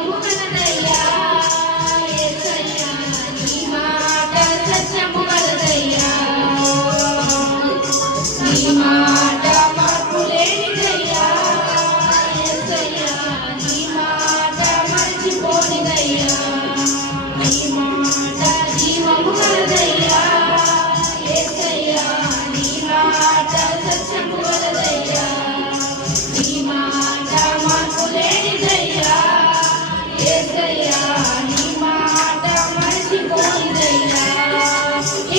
జీవము కలదయ్యా యేసయ్యా నీ మాట సత్యము కలదయ్యా నీ మాట మార్పు లేనిదయ్యా యేసయ్యా నీ మాట మరచిపోనిదయ్యా నీ మాట జీవము కలదయ్యా యేసయ్యా నీ మాట సత్యము కలదయ్యా నీ మాట మార్పు లేనిదయ్యా యేసయ్యా నీ మాట మరచిపోనిదయ్యా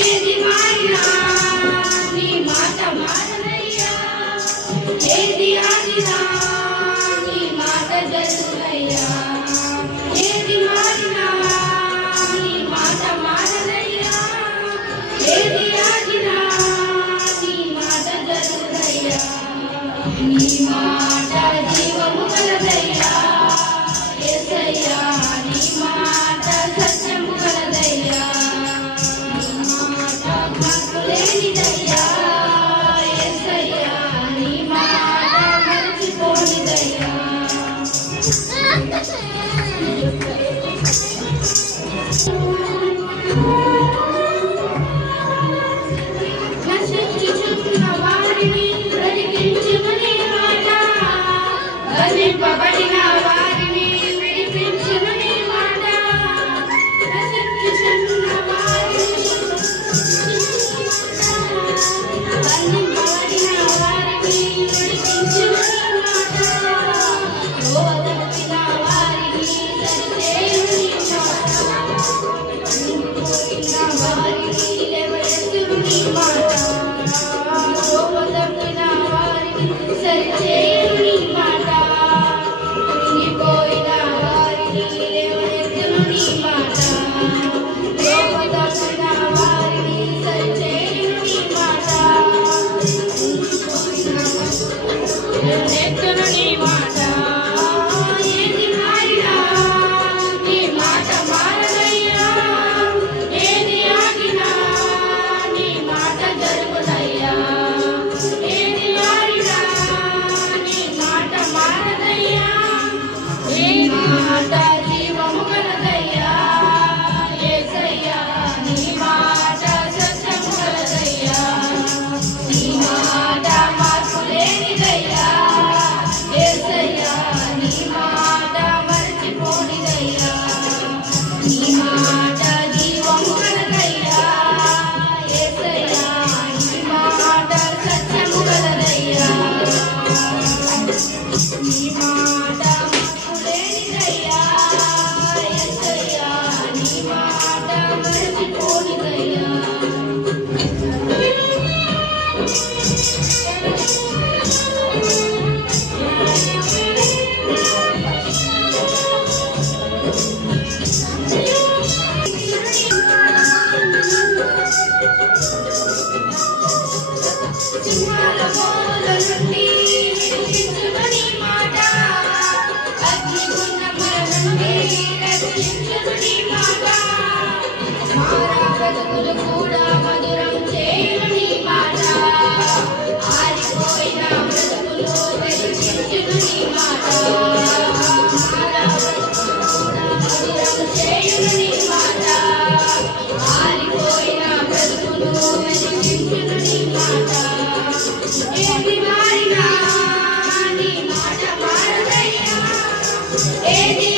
ఏది మారినా నీ మాట మారదయ్యా ఏది ఆగినా నీ మాట జరుగునయ్యా ఏది మారినా నీ మాట మారదయ్యా ఏది ఆగినా నీ మాట జరుగునయ్యా నీ మాట జీవము కలదయ్యా యేసయ్యా నీ మాట సత్యము కలదయ్యా నీ మాట మార్పు లేనిదయ్యా యేసయ్యా నీ మాట మరచిపోనిదయ్యా నశించుచున్న వారిని బ్రతికించును నీ మాట బంధింపబడిన వారిని విడిపించును నీ మాట నశించుచున్న వారిని బంధింపబడిన వారిని విడిపించును నీ మాట రోగమున వారిని సరిచేయును నీ మాట కుంగిపోయిన వారిని లేవనెత్తును నీ మాట రోగమున వారిని సరిచేయును నీ మాట కుంగిపోయిన వారిని లేవనెత్తును నీ మాట రోగమున వారిని సరిచేయును నీ మాట లేవనెత్తును నీ మాట ఏది మారినా నీ మాట మారదయ్యా ఏది ఆగినా నీ మాట జరుగునయ్యా ఏది మారినా నీ మాట మారదయ్యా నీ మాట జీవము కలదయ్యా యేసయ్యా నీ మాట సత్యము కలదయ్యా నీ మాట మార్పు లేనిదయ్యా యేసయ్యా నీ మాట మరచిపోనిదయ్యా నీ మాట జీవము కలదయ్యా యేసయ్యా నీ మాట సత్యము కలదయ్యా నీ మాట మార్పు లేనిదయ్యా యేసయ్యా నీ మాట మరచిపోనిదయ్యా సింహాల బోధ నుండి విడిపించును నీ మాట అగ్నిగుండముల నుండి రక్షించును నీ మాట మారా బ్రతుకులు కూడా మధురం చేయును నీ మాట ఆరిపోయిన బ్రతుకులు వెలిగించును నీ మాట మారా బ్రతుకులు కూడా మధురం చేయును నీ మాట ఆరిపోయిన బ్రతుకులు వెలిగించును నీ మాట ఏది మారినా నీ మాట మారదయ్యా ఏది